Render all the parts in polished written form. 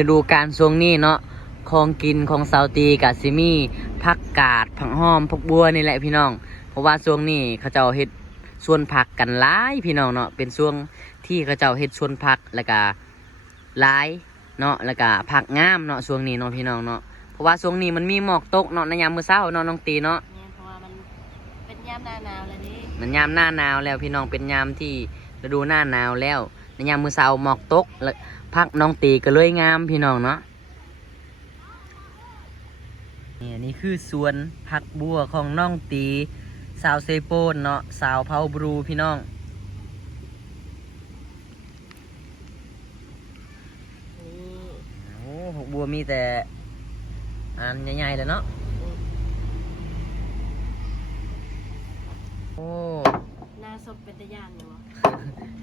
ฤดูกาลช่วงนี้เนาะของกินของซาวตีกะซิมีผักกาดผักหอมผักบัวนี่แหละพี่น้องเพราะว่าช่วงนี้เขาเจ้าเฮ็ดสวนผักกันหลายพี่น้องเนาะเป็นช่วงที่เขาเจ้าเฮ็ดสวนผักแล้วก็หลายเนาะแล้วก็ผักงามเนาะช่วงนี้เนาะพี่น้องเนาะเพราะว่าช่วงนี้มันมีหมอกตกเนาะในยามมื้อเช้าเนาะน้องตีเนาะเนี่ยเพราะว่ามันเป็นยามหน้าหนาวเลยดิมันยามหน้าหนาวแล้วพี่น้องเป็นยามที่ฤดูหน้าหนาวแล้วในยามมื้อเช้าหมอกตกแล้วผักน้องตีก็เลยงามพี่น้องเนาะนี่คือสวนผักบัวของน้องตีสาวเซโปนเนาะสาวเผาบรูพี่น้องโอ้ผักบัวมีแต่อันใหญ่ๆเลยเนาะโอ้ หน้าสดเป็นตะย่านอยู่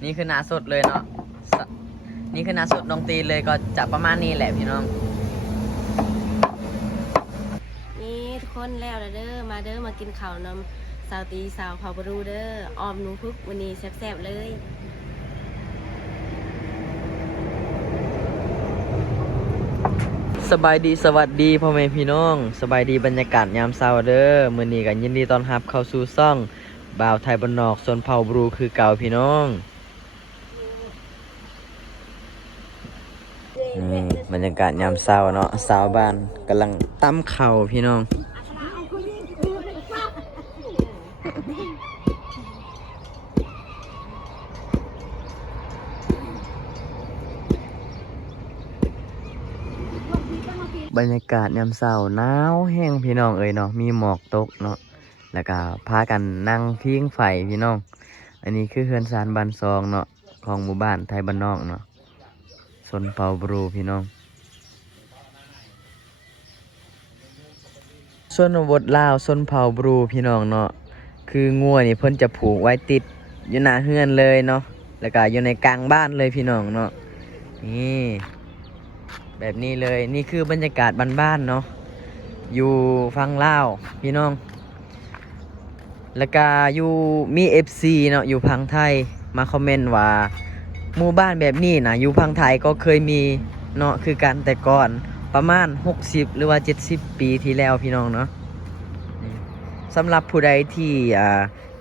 นี่คือหนาสดเลยเนาะนี่คือหนาสดน้องตีเลยก็จะประมาณนี้แหละพี่น้องนี่ทุกคนแล้วเด้อมาเด้อมากินข้าวนำสาวตีสาวเผาบรูเด้อออมหนูพึกวันนี้แซ่บๆเลยสบายดีสวัสดีพ่อแม่พี่น้องสบายดีบรรยากาศยามเช้าเด้อมื้อนี้ก็ยินดีต้อนรับเข้าสู่ช่องบ่าวไทยบ้านนอกชนเผ่าบรูคือเก่าพี่น้องบรรยากาศยามเช้าเนาะสาวบ้านกำลังตำข้าวพี่น้องบรรยากาศยามเช้าหนาวแห้งพี่น้องเอ้ยเนาะมีหมอกตกเนาะแล้วก็พากันนั่งพิงไฟพี่น้องอันนี้คือเฮือนซานบ้านซองเนาะของหมู่บ้านไทยบ้านนอกเนาะชนเผ่าบรูพี่น้องส่วนบทลาวชนเผ่าบรูพี่น้องเนาะคืองัวนี่เพิ่นจะผูกไว้ติดอยู่หน้าเฮือนเลยเนาะแล้วก็อยู่ในกลางบ้านเลยพี่น้องเนาะนี่แบบนี้เลยนี่คือบรรยากาศบ้านๆเนาะอยู่ฝั่งลาวพี่น้องแล้วก็อยู่มี FC เนาะอยู่พังไทยมาคอมเมนต์ว่าหมู่บ้านแบบนี้นะอยู่พังไทยก็เคยมีเนาะคือกันแต่ก่อนประมาณ60หรือว่า70ปีที่แล้วพี่น้องเนาะสำหรับผู้ใดที่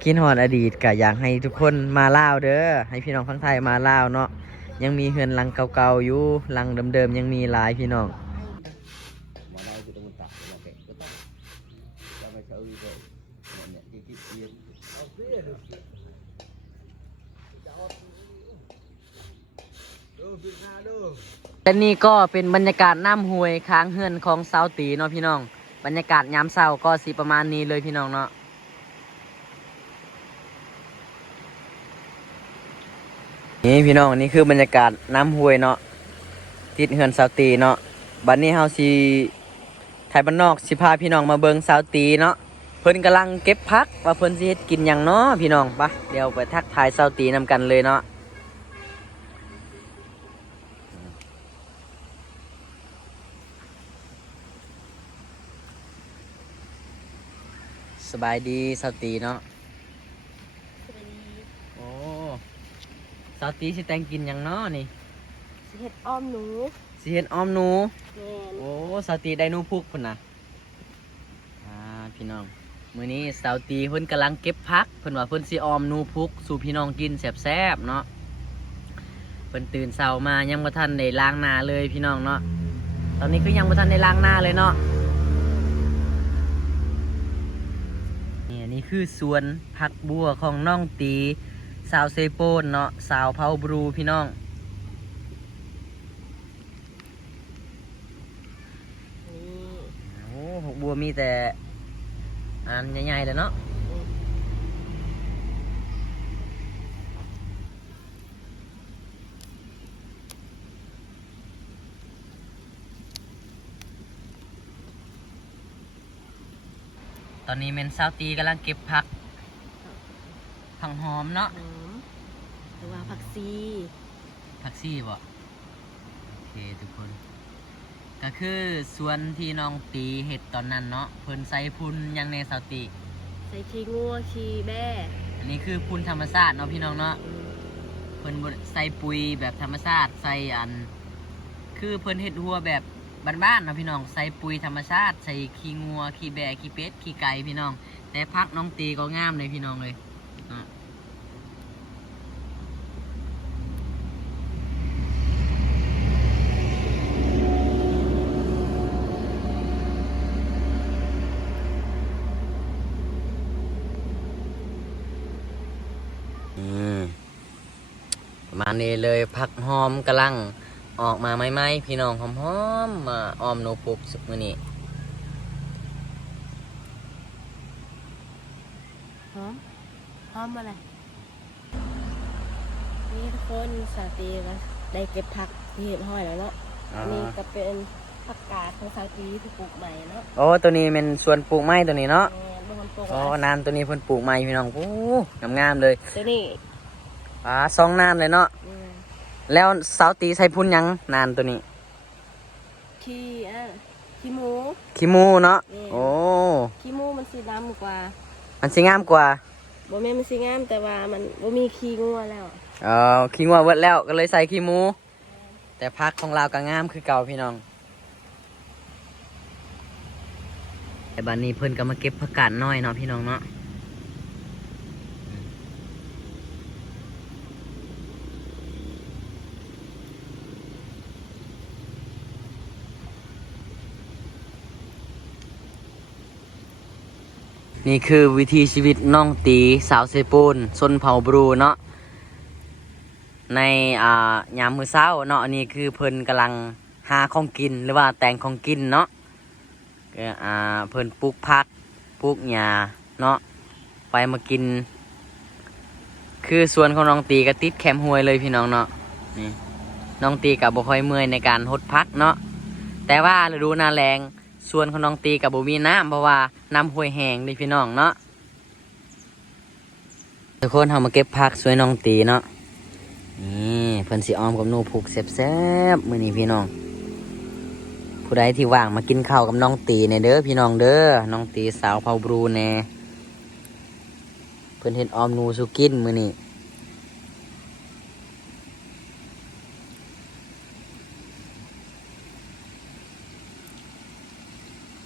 คิดฮอดอดีตก็อยากให้ทุกคนมาลาวเด้อให้พี่น้องพังไทยมาลาวเนาะยังมีเฮือนหลังเก่าๆอยู่หลังเดิมๆยังมีหลายพี่น้องและนี่ก็เป็นบรรยากาศน้ำห้วยค้างเฮือนของสาวตีเนาะพี่น้องบรรยากาศยามเช้าก็สิประมาณนี้เลยพี่น้องเนาะนี่พี่น้องนี่คือบรรยากาศน้ำห้วยเนาะติดเฮือนสาวตีเนาะบัดนี้เฮาสิไทยบ้านนอกสิพาพี่น้องมาเบิ่งสาวตีเนาะเพิ่นกำลังเก็บผักว่าเพิ่นสิเฮ็ดกินหยังเนาะพี่น้องปะเดี๋ยวไปทักทายสาวตีนำกันเลยเนาะสบายดีสาวตีเนาะโอ้สาวตีสิแต่งกินหยังเนาะนี่สิเฮ็ดออมหนู สิเฮ็ดอ้อมหนูแม่น โอ้สาวตีได้หนูพุกพุ่นน่ะพี่น้องมื้อนี้สาวตีเพิ่นกำลังเก็บผักเพิ่นว่าเพิ่นสิอ้อมหนูพุกสู่พี่น้องกินแซ่บๆเนาะเพิ่นตื่นเช้ามายังบ่ทันได้ล้างหน้าเลยพี่น้องเนาะตอนนี้ก็ยังบ่ทันได้ล้างหน้าเลยเนาะนี่คือสวนผักบัวของน้องตีสาวเซโปนเนาะสาวเผาบรูพี่น้องโอ้ผักบัวมีแต่อันใหญ่ๆเลยเนาะตอนนี้เมนสาวตีกำลังเก็บผักหอมเนาะ หอมหรือว่าผักซี ผักซี่บ่โอเคทุกคนก็คือสวนที่น้องตีเห็ดตอนนั้นเนาะเพิ่นใส่พุ่นยังในสาวตี ใส่ขี้งัวขี้แบ้ อันนี้คือพุ่นธรรมชาติเนาะพี่น้องเนาะเพิ่นบ่ใส่ปุ๋ยแบบธรรมชาติใส่อันค คือเพิ่นเฮ็ดหัวแบบบ้านๆเนาะพี่น้องใส่ปุ๋ยธรรมชาติใส่ขี้งัวขี้แบะขี้เป็ดขี้ไก่พี่น้องแต่พักน้องตีก็งามเลยพี่น้องเลยเนาะประมาณนี้เลยผักหอมกำลังออกมาไหมพี่น้องหอมๆมาออมโนปุกสุกมื้อนี้ หอมอะไรนี่ทุกคนสาตีก็ได้เก็บผักที่เห็ดห้อยแล้วเนาะอันนี้ก็เป็นผักกาดของสาตีที่ปลูกใหม่เนาะโอ้ตัวนี้เป็นส่วนปลูกไม้ตัวนี้เนาะ บางคนปลูก โอ้นานตัวนี้เพิ่นปลูกไม้พี่น้องโอ้งามๆเลย ตัวนี้ ซองนานเลยเนาะแล้วสาวตีใส่พุ่นหยังนานตัวนี้ขี้หมู ขี้มูเนาะ นี่ โอ้ ขี้หมูมันสีดำกว่า มันสิงามกว่า บ่แม่นมันสีงามแต่ว่ามันบ่มีขี้งัวแล้ว ขี้งัวเบิดแล้วก็เลยใส่ขี้มูแต่พักของเราก็งามคือเก่าพี่น้องแต่บัดนี้เพิ่นก็มาเก็บผักกาดน้อยเนาะพี่น้องเนาะนี่คือวิธีชีวิตน้องตีสาวเซปูนซนเผาบรูเนาะในยามมื้อเช้าเนาะนี่คือเพิ่นกำลังหาของกินหรือว่าแต่งของกินเนาะเพิ่นปลูกผักปลูกหญ้าเนาะไปมากินคือสวนของน้องตีก็ติดแคมป์ห้วยเลยพี่น้องเนาะนี่น้องตีก็บ่ค่อยเมื่อยในการหดผักเนาะแต่ว่าฤดูหน้าแล้งส่วนของน้องตีกับบ่มีน้ำเพราะว่าน้ำห้วยแห้งนี่พี่น้องเนาะทุกคนเฮามาเก็บผักสวยน้องตีเนาะนี่เพิ่นสิออมกับหนูผูกแซ่บๆมื้อนี้พี่น้องผู้ใดที่ว่างมากินข้าวกับน้องตีเนี่ยเด้อพี่น้องเด้อน้องตีสาวเผาบรูแน่เพิ่นเฮ็ดออมหนูสุกินมื้อนี้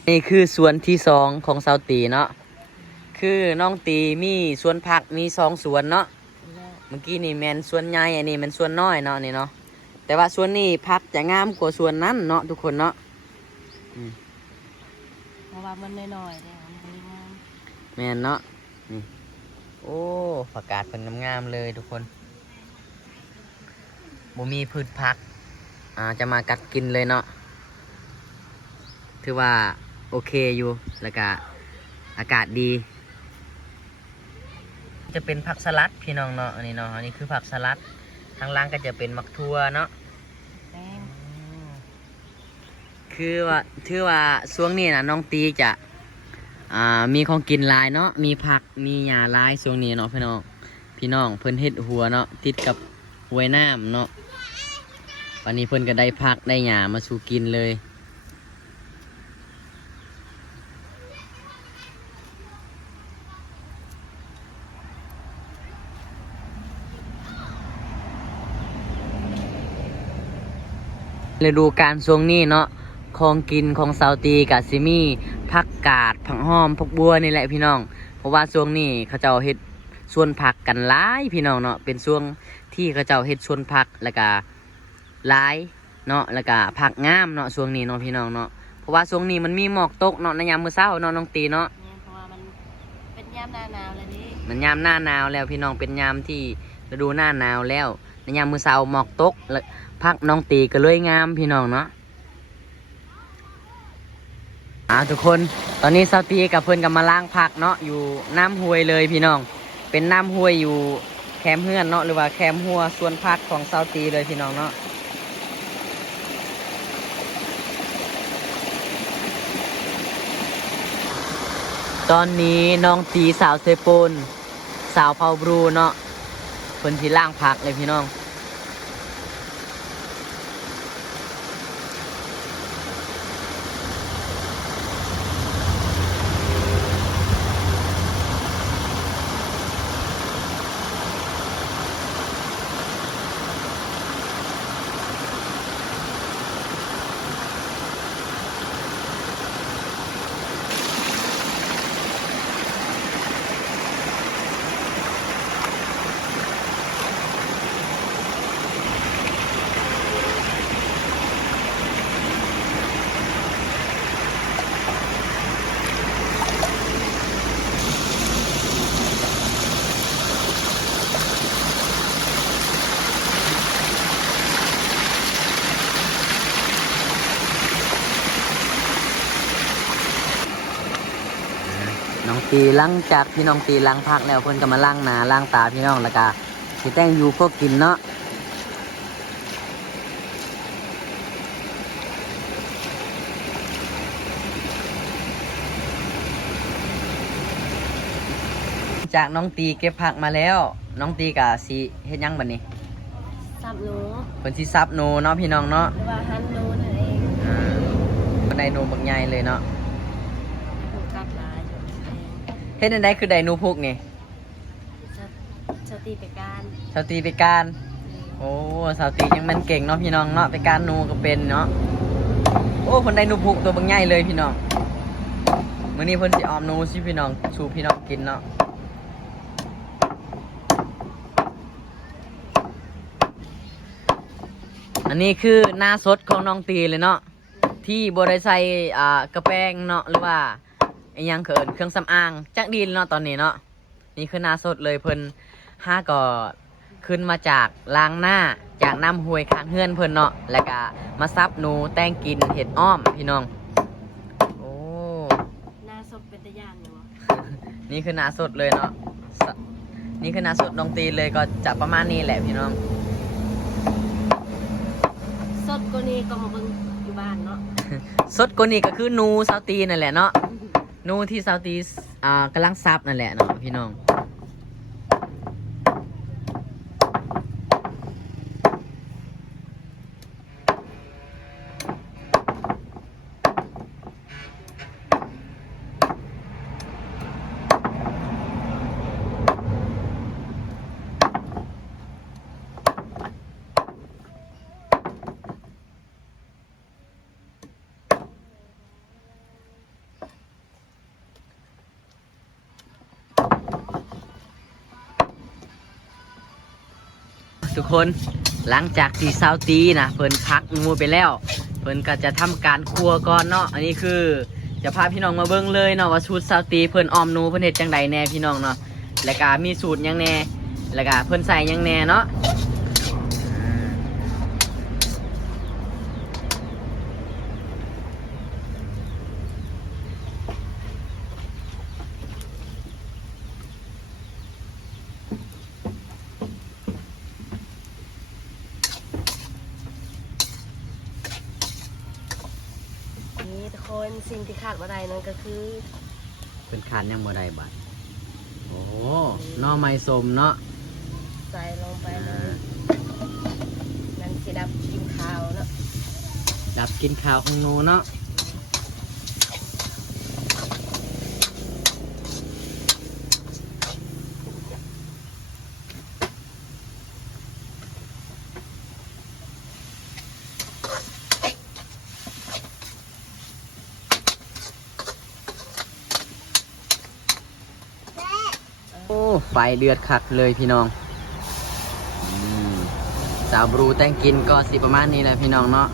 นี่คือสวนที่สองของสาวตีเนาะคือน้องตีมีสวนผักมี2 สวนเนาะเมื่อกี้นี่แมนสวนใหญ่อันนี้แมนสวนน้อยเนาะนี่เนาะแต่ว่าสวนนี้ผักจะงามกว่าสวนนั้นเนาะทุกคนเนาะเพราะว่ามันน้อยๆเนี่ยมันบ่งาม แมนเนาะนี่โอ้ผักกาดเป็นงามๆเลยทุกคนบ่มีพืชผักจะมากัดกินเลยเนาะถือว่าโอเคอยู่แล้วก็อากาศดีจะเป็นผักสลัดพี่น้องเนาะอันนี้เนาะอันนี้คือผักสลัดทางล่างก็จะเป็นมักทั่วเนาะคือว่าถือว่าช่วงนี้นะน้องตีจะมีของกินหลายเนาะมีผักมีหญ้าหลายช่วงนี้เนาะพี่น้องเพิ่นเฮ็ดหัวเนาะติดกับห้วยน้ำเนาะวันนี้เพิ่นก็ได้ผักได้หญ้ามาสู่กินเลยฤดูกาลช่วงนี้เนาะของกินของสาวตีกับซิมีผักกาดผักหอมผักบัวนี่แหละพี่น้องเพราะว่าช่วงนี้เขาเจ้าเฮ็ดสวนผักกันหลายพี่น้องเนาะเป็นช่วงที่เขาเจ้าเฮ็ดสวนผักแล้วก็หลายเนาะแล้วก็ผักงามเนาะช่วงนี้เนาะพี่น้องเนาะเพราะว่าช่วงนี้มันมีหมอกตกเนาะในยามมื้อเช้าเนาะน้องตีเนาะเพราะว่ามันเป็นยามหน้าหนาวแล้วนี่มันยามหน้าหนาวแล้วพี่น้องเป็นยามที่ฤดูหน้าหนาวแล้วในยามมื้อเช้าหมอกตกแล้วผักน้องตีก็เลยงามพี่น้องเนาะทุกคนตอนนี้สาวตีกับเพื่อนกับมาล้างผักเนาะอยู่น้ำห้วยเลยพี่น้องเป็นน้ำห้วยอยู่แคมเฮือนเนาะหรือว่าแคมหัวสวนผักของสาวตีเลยพี่น้องเนาะตอนนี้น้องตีสาวเซโปนสาวเผาบรูเนาะเพื่อนที่ล้างผักเลยพี่น้อง องตีหลังจากพี่น้องตีล้างพักแล้วเพิ่นก็มาล้างหน้าล้างตาพี่น้องแล้วก็สิแต่งอยู่พวกกินเนาะจากน้องตีเก็บผักมาแล้วน้องตีก็สิเฮ็ดหยังบัดนี้ สับหนู เพิ่นสิซับหนูเนาะพี่น้องเนาะ หรือว่าหั่นหนูนั่นเอง บันไดหนูบักใหญ่เลยเนาะ หนูกัดหลายอยู่เอง เฮ็ดจังไดคือไดหนูพุกนี่ ชาตีไปการ สาวตีไปการ โอ้สาวตียังแมันเก่งเนาะพี่น้องเนาะไปการหนูก็เป็นเนาะโอ้เพิ่นได้หนูพุกตัวบักใหญ่เลยพี่น้องมื้อนี้เพิ่นสิออมหนูสิพี่น้องสู่พี่น้องกินเนาะอันนี้คือหน้าสดของน้องตีเลยเนาะที่บ่ได้ใส่กระแป้งเนาะหรือว่าไอ้หยังเขินเครื่องสำอางจักดีเลยเนาะตอนนี้เนาะนี่คือหน้าสดเลยเพิ่นห้าก็ขึ้นมาจากล้างหน้าจากน้ำห้วยข้างเฮือนเพิ่นเนาะแล้วก็มาซับหนูแต่งกินเห็ดอ้อมพี่น้องโอ้ หน้าศพเป็นตะย่านอยู่บ่ นี่คือหน้าสดเลยเนาะนี่คือหน้าสดน้องตีเลยก็จะประมาณนี้แหละพี่น้อง สดกว่านี้ก็มาเบิ่งอยู่บ้านเนาะ สดกว่านี้ก็คือหนูซาวตีนั่นแหละเนาะหนูที่ซาวตีกำลังซับนั่นแหละเนาะพี่น้องทุกคนหลังจากที่ซาวตีนะเพิ่นพักงูไปแล้วเพิ่นก็จะทำการครัวก่อนเนาะอันนี้คือจะพาพี่น้องมาเบิ่งเลยเนาะว่าสูตรซาวตีเพิ่นออมหนูเพิ่นเฮ็ดจังใดแน่พี่น้องเนาะแล้วก็มีสูตรหยังแน่แล้วก็เพิ่นใส่หยังแน่เนาะนี่ทุกคนสิ่งที่ขาดบ่ได้นั่นก็คือ เพิ่นขาดหยังบ่ได้บัดโอ้หน่อไม้ส้มเนาะ ใส่ลงไปเลยนั่นสิดับกินข้าวเนาะ ดับกินข้าวของหนูเนาะโอ้ไฟเดือดคักเลยพี่น้องสาวบรูแต่งกินก็สิประมาณนี้แหละพี่น้องเนาะ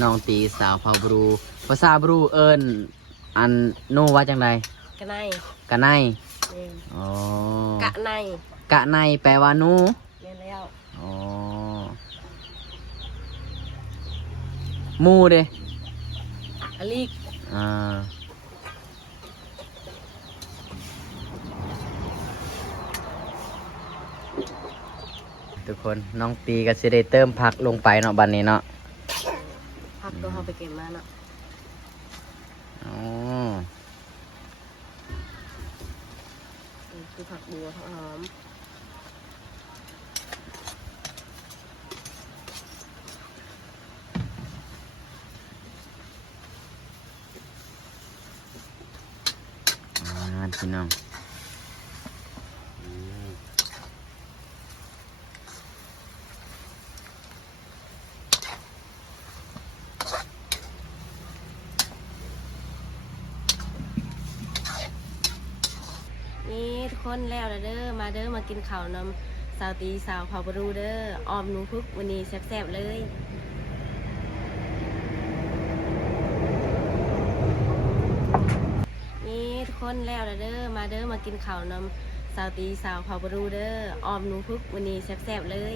น้องตีสาวเผาบรูภาษาบรูเอิญอันโนว่าจังได กะใน กะไน นี่ อ๋อก ะใน กะไนแปลว่าหนู แม่นแล้ว อ๋อหมูเด้ อลิก อ่าทุกคนน้องตีก็สิได้เติมผักลงไปเนาะบัดนี้เนาะ ผักตัวเฮาไปเก็บมาเนาะ อ๋อ นี่คือผักบัวผักหอม พี่น้องนี่ทุกคนแล้วเด้อมาเด้อมากินข้าวนำสาวตีสาวเผาบรูเด้อออมหนูพึกวันนี้แซ่บๆเลยนี่ทุกคนแล้วเด้อมาเด้อมากินข้าวนำสาวตีสาวเผาบรูเด้อออมหนูพึกวันนี้แซ่บๆเลย